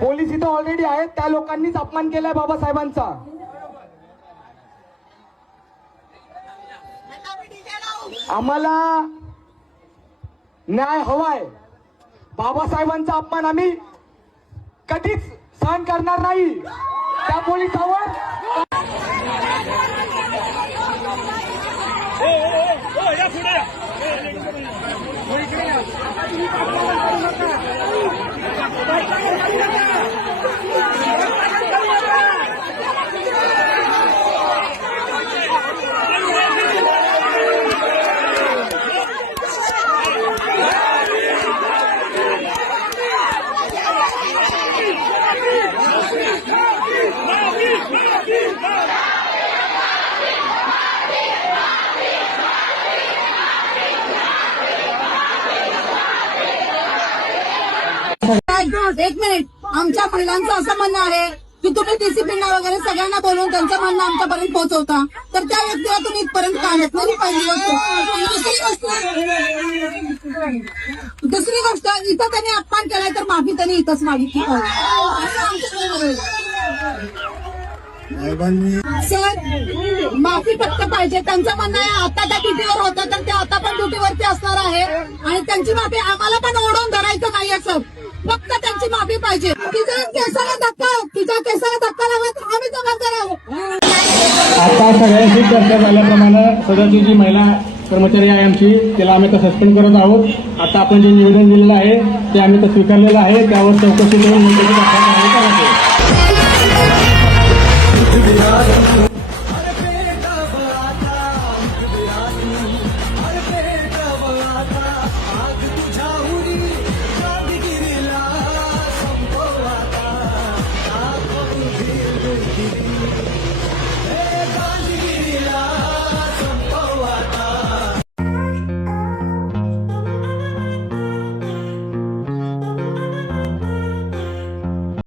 Police इथं already आहेत त्या लोकांनीच अपमान केलाय बाबासाहेबांचा. आम्हाला न्याय हवाय. बाबासाहेबांचा अपमान आम्ही कधीच सहन करणार नाही. त्या पोलिसावर एक मिनिट. आमच्या महिलांचं असं म्हणणं आहे की तुम्ही डिसिप्लिन वगैरे सगळ्यांना बोलवून त्यांचं म्हणणं आमच्यापर्यंत पोहोचवता. तर त्या व्यक्तीला तुम्ही इथपर्यंत का आणत नाही पहिली गोष्ट. दुसरी गोष्ट दुसरी गोष्ट इथं त्यांनी अपमान केलाय तर माफी त्यांनी इथंच मागितली. पाहिजे सर माफी फक्त पाहिजे. त्यांचं म्हणणं आहे आता त्या ड्युटीवर होतं तर ते आता पण ड्युटीवरती असणार आहे. आणि त्यांची माफी आम्हाला पण ओढून धरायचं नाहीये सर. फक्त त्यांची माफी पाहिजे. तिच्या केसाला धक्का तिच्या केसाला धक्का लागला तर आम्ही जबाबदार आहोत. आता सगळ्यांशी चर्चा झाल्याप्रमाणे सदरची जी महिला कर्मचारी आहे आमची तिला आम्ही आता सस्पेंड करत आहोत. आता आपण जे निवेदन दिलेलं आहे ते आम्ही तर स्वीकारलेलं आहे. त्यावर चौकशी करून